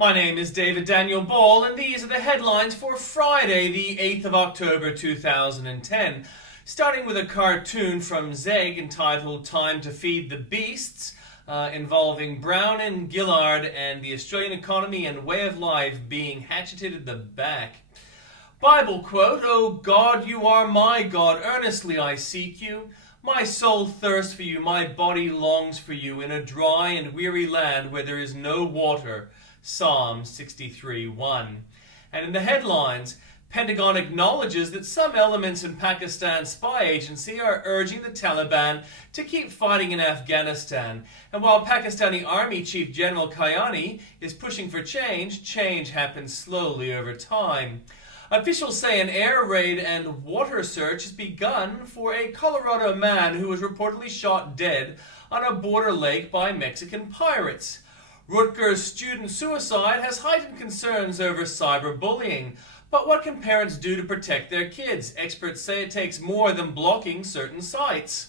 My name is David Daniel Ball, and these are the headlines for Friday, the 8th of October 2010. Starting with a cartoon from Zeg entitled Time to Feed the Beasts, involving Brown and Gillard and the Australian economy and way of life being hatcheted at the back. Bible quote, "O God, you are my God, earnestly I seek you. My soul thirsts for you, my body longs for you in a dry and weary land where there is no water." Psalm 63:1. And in the headlines, Pentagon acknowledges that some elements in Pakistan's spy agency are urging the Taliban to keep fighting in Afghanistan. And while Pakistani Army Chief General Kayani is pushing for change happens slowly over time. Officials say an air raid and water search has begun for a Colorado man who was reportedly shot dead on a border lake by Mexican pirates. Rutgers student suicide has heightened concerns over cyberbullying. But what can parents do to protect their kids? Experts say it takes more than blocking certain sites.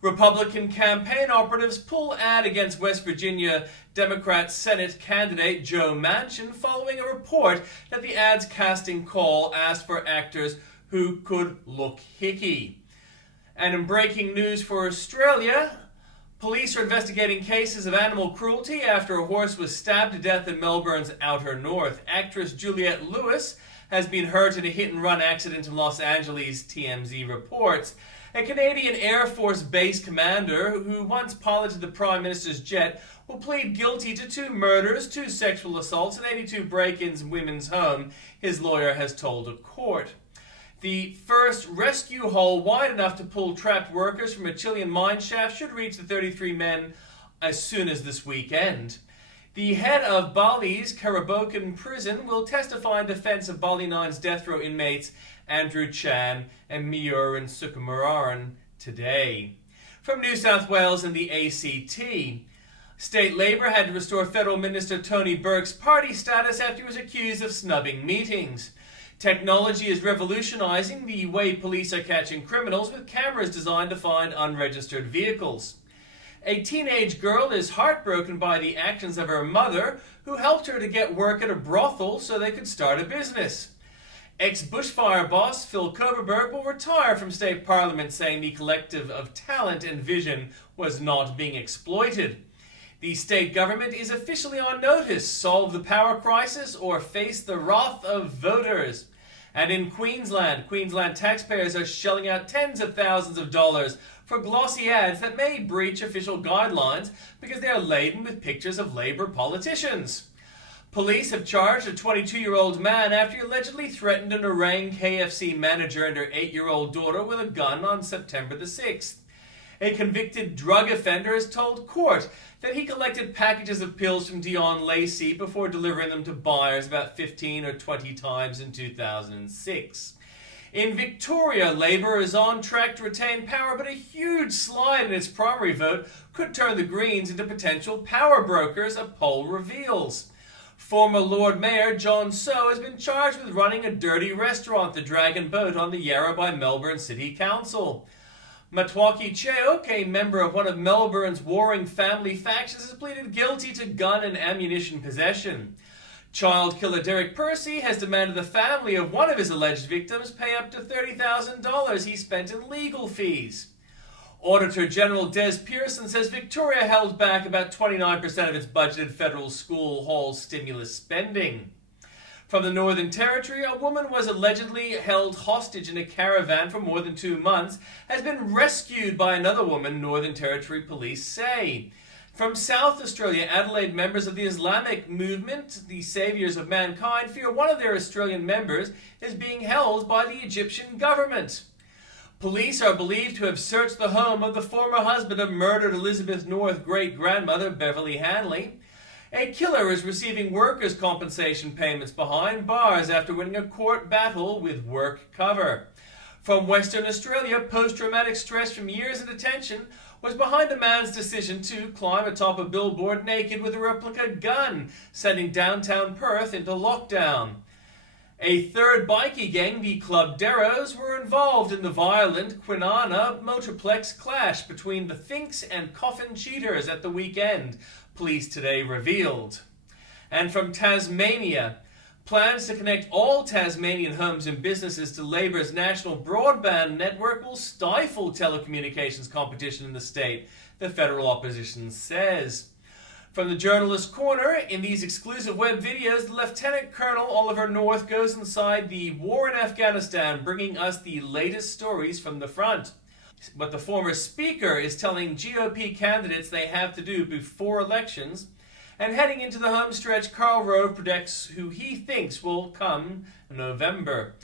Republican campaign operatives pull ad against West Virginia Democrat Senate candidate Joe Manchin following a report that the ad's casting call asked for actors who could look hickey. And in breaking news for Australia, police are investigating cases of animal cruelty after a horse was stabbed to death in Melbourne's outer north. Actress Juliette Lewis has been hurt in a hit-and-run accident in Los Angeles, TMZ reports. A Canadian Air Force base commander who once piloted the Prime Minister's jet will plead guilty to 2 murders, 2 sexual assaults, and 82 break-ins in women's home, his lawyer has told a court. The first rescue hull wide enough to pull trapped workers from a Chilean mine shaft should reach the 33 men as soon as this weekend. The head of Bali's Karabokan prison will testify in defense of Bali 9's death row inmates Andrew Chan and Miyurin Sukumararan today. From New South Wales and the ACT, State Labor had to restore Federal Minister Tony Burke's party status after he was accused of snubbing meetings. Technology is revolutionizing the way police are catching criminals with cameras designed to find unregistered vehicles. A teenage girl is heartbroken by the actions of her mother, who helped her to get work at a brothel so they could start a business. Ex-bushfire boss Phil Koberberg will retire from state parliament, saying the collective of talent and vision was not being exploited. The state government is officially on notice: solve the power crisis or face the wrath of voters. And in Queensland taxpayers are shelling out tens of thousands of dollars for glossy ads that may breach official guidelines because they are laden with pictures of Labour politicians. Police have charged a 22-year-old man after he allegedly threatened an Orang KFC manager and her 8-year-old daughter with a gun on September the 6th. A convicted drug offender has told court that he collected packages of pills from Dion Lacey before delivering them to buyers about 15 or 20 times in 2006. In Victoria, Labor is on track to retain power, but a huge slide in its primary vote could turn the Greens into potential power brokers, a poll reveals. Former Lord Mayor John Sow has been charged with running a dirty restaurant, the Dragon Boat, on the Yarra by Melbourne City Council. Matwaki Cheok, a member of one of Melbourne's warring family factions, has pleaded guilty to gun and ammunition possession. Child killer Derek Percy has demanded the family of one of his alleged victims pay up to $30,000 he spent in legal fees. Auditor General Des Pearson says Victoria held back about 29% of its budgeted federal school hall stimulus spending. From the Northern Territory, a woman was allegedly held hostage in a caravan for more than 2 months, has been rescued by another woman, Northern Territory police say. From South Australia, Adelaide members of the Islamic movement, the Saviours of Mankind, fear one of their Australian members is being held by the Egyptian government. Police are believed to have searched the home of the former husband of murdered Elizabeth North great-grandmother Beverly Hanley. A killer is receiving workers' compensation payments behind bars after winning a court battle with work cover. From Western Australia, post-traumatic stress from years in detention was behind a man's decision to climb atop a billboard naked with a replica gun, sending downtown Perth into lockdown. A third bikie gang, the Club Deros, were involved in the violent Kwinana Motorplex clash between the Finks and Coffin Cheaters at the weekend, police today revealed. And from Tasmania, plans to connect all Tasmanian homes and businesses to Labor's national broadband network will stifle telecommunications competition in the state, the federal opposition says. From the Journalist Corner, in these exclusive web videos, Lieutenant Colonel Oliver North goes inside the war in Afghanistan, bringing us the latest stories from the front. What the former speaker is telling GOP candidates they have to do before elections. And heading into the homestretch, Karl Rove predicts who he thinks will come November.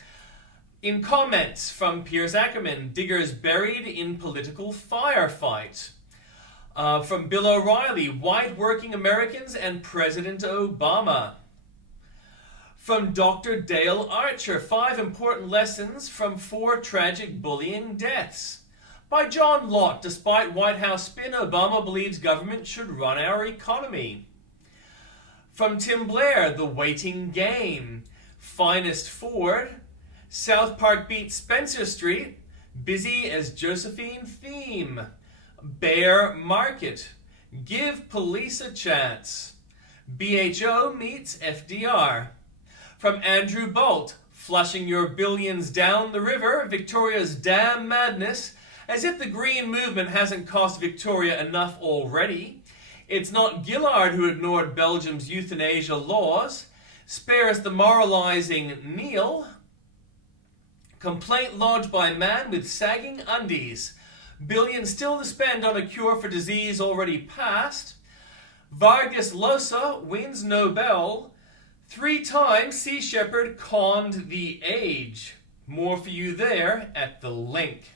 In comments from Piers Ackerman, diggers buried in political firefight. From Bill O'Reilly, white working Americans and President Obama. From Dr. Dale Archer, 5 important lessons from 4 tragic bullying deaths. By John Lott, despite White House spin, Obama believes government should run our economy. From Tim Blair, The Waiting Game. Finest Ford. South Park beats Spencer Street. Busy as Josephine Theme. Bear Market. Give police a chance. BHO meets FDR. From Andrew Bolt, flushing your billions down the river, Victoria's damn madness. As if the Green Movement hasn't cost Victoria enough already. It's not Gillard who ignored Belgium's euthanasia laws. Spares the moralizing Neil. Complaint lodged by man with sagging undies. Billions still to spend on a cure for disease already past. Vargas Llosa wins Nobel. 3 times Sea Shepherd conned the age. More for you there at the link.